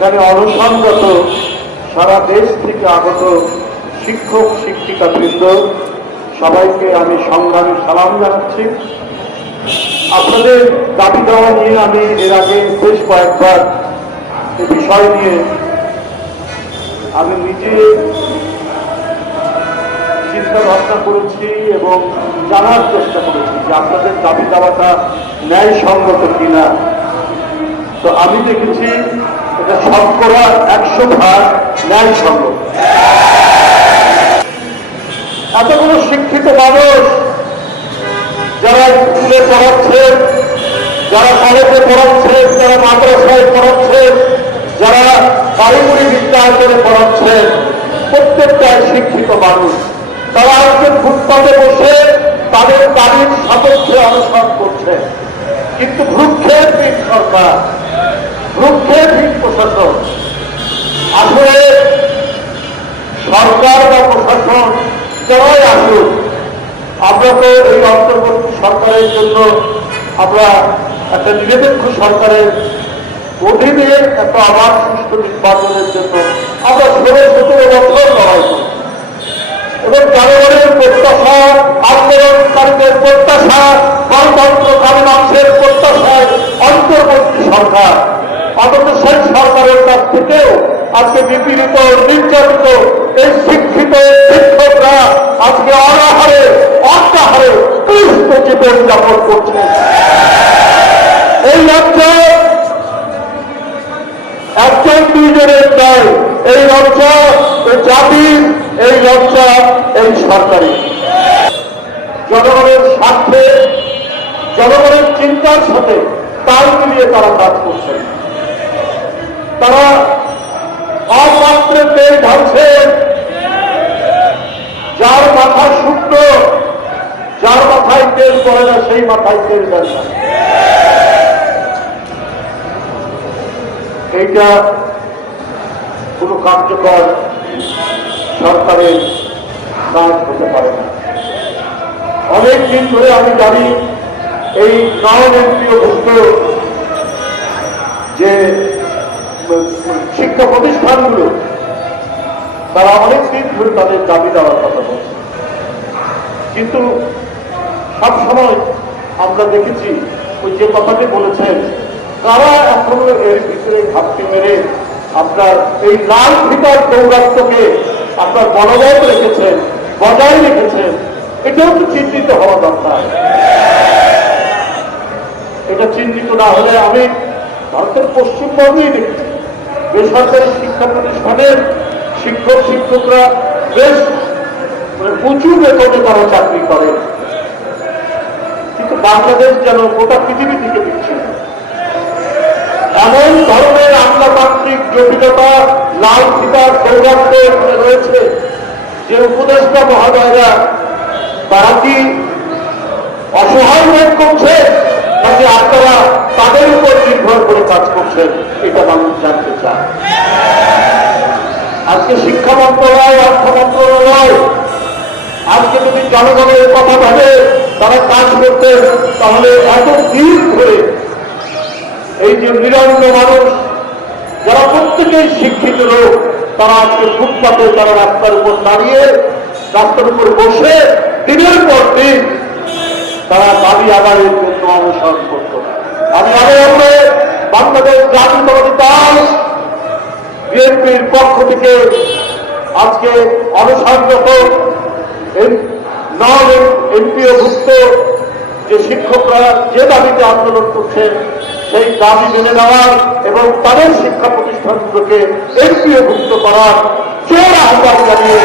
এখানে অনশনরত সারা দেশ থেকে আগত শিক্ষক শিক্ষিকা বৃন্দ সবাইকে আমি সংগ্রামী সালাম জানাচ্ছি। আপনাদের দাবি দেওয়া নিয়ে আমি এর আগে বেশ কয়েকবার এই বিষয় নিয়ে আমি নিজে চিন্তা ভাবনা করেছি এবং জানার চেষ্টা করেছি যে আপনাদের দাবি দেওয়াটা ন্যায়সঙ্গত কিনা। তো আমি দেখেছি এটা শতকরা 100% ন্যায়সঙ্গত। এতগুলো শিক্ষিত মানুষ যারা স্কুলে পড়াচ্ছেন, যারা কলেজে পড়াচ্ছেন, যারা মাদ্রাসায় পড়াচ্ছেন, যারা কারিগরি বিদ্যালয়ে পড়াচ্ছেন, প্রত্যেকটাই শিক্ষিত মানুষ। তারা আজকে ফুটপাতে বসে তাদের দাবির সাপেক্ষে অনশন করছে। কিন্তু ভ্রুক্ষেপহীন সরকার, ভ্রুক্ষেপহীন প্রশাসন, আসলে সরকার বা প্রশাসন যারাই আসুক, আমরা তো এই অন্তর্বর্তী সরকারের জন্য আমরা একটা নিরপেক্ষ সরকারের অধীনে একটা আবার সুষ্ঠু নির্বাচনের জন্য আমরা 16-17 বছর লড়াই করি এবং জনগণের প্রত্যাশা, আন্দোলনকারীদের প্রত্যাশা, গণতন্ত্রকামী মানুষের প্রত্যাশায় অন্তর্বর্তী সরকার, অথচ সেই সরকারের কাছ থেকেও আজকে নিপীড়িত, নির্যাতিত এই শিক্ষিত শিক্ষকরা আজকে অনাহারে, অত্যাহারে ক্লিষ্ট জীবন যাপন করছে। এই রাজ্যে একজন দুইজনের নয়, এই লজ্জা এই জাতির, এই লজ্জা এই সরকারি। জনগণের স্বার্থে, জনগণের চিন্তার সাথে তাল মিলিয়ে তারা কাজ করছে। তারা অপাত্রে তেল ঢালছে, যার মাথা শুকনো, যার মাথায় তেল পড়ে না সেই মাথায় তেল দেন না। এইটা কোন কার্যকর সরকারের কাজ হতে পারে না। অনেক দিন ধরে আমি জানি এই নন এমপিওভুক্ত যে শিক্ষা প্রতিষ্ঠানগুলো, তারা অনেক দিন ধরে তাদের দাবি দেওয়ার কথা বলছে, কিন্তু সবসময় আমরা দেখেছি ওই যে কথাটি বলেছেন, তারা এখনো এর ভিতরে ঘাপটি মেরে আপনার এই লাল ফিতার দৌরাত্মকে আপনার বলবৎ রেখেছেন, বজায় রেখেছেন। এটাও তো চিহ্নিত হওয়া দরকার। এটা চিহ্নিত না হলে আমি ভারতের পশ্চিমবঙ্গেই দেখছি বেসরকারি শিক্ষা প্রতিষ্ঠানের শিক্ষক শিক্ষকরা বেশ উঁচু বেতনে তারা চাকরি করে, কিন্তু বাংলাদেশ যেন গোটা পৃথিবী থেকে দিচ্ছে এমন ধরনের আমলাতান্ত্রিক জটিলতা, লাল ফিতার সৌরাষ্ট্র রয়েছে যে উপদেষ্টা মহোদয়রা তারা কি অসহায় বোধ করছে নাকি আপনারা তাদের উপর নির্ভর করে কাজ করছেন, এটা মানুষ জানতে চায়। আজকে শিক্ষা মন্ত্রণালয়, অর্থ মন্ত্রণালয় আজকে যদি জনগণের কথা ভাবে তারা কাজ করতেন, তাহলে এত দিন ধরে এই যে নিরন্ন মানুষ যারা প্রত্যেকেই শিক্ষিত লোক, তারা আজকে ফুটপাতে, তারা রাস্তার উপর দাঁড়িয়ে, রাস্তার উপর বসে দিনের পর দিন তারা দাবি আদায়ের জন্য অনশন করত। আমি আরো বাংলাদেশ জাতীয়তাবাদী দল বিএনপির পক্ষ থেকে আজকে অনশনরত নন এমপিওভুক্ত যে শিক্ষকরা যে দাবিতে আন্দোলন করছেন সেই দাবি মেনে নেওয়ার এবং তাদের শিক্ষা প্রতিষ্ঠানগুলোকে এমপিওভুক্ত করার জোর আহ্বান জানিয়ে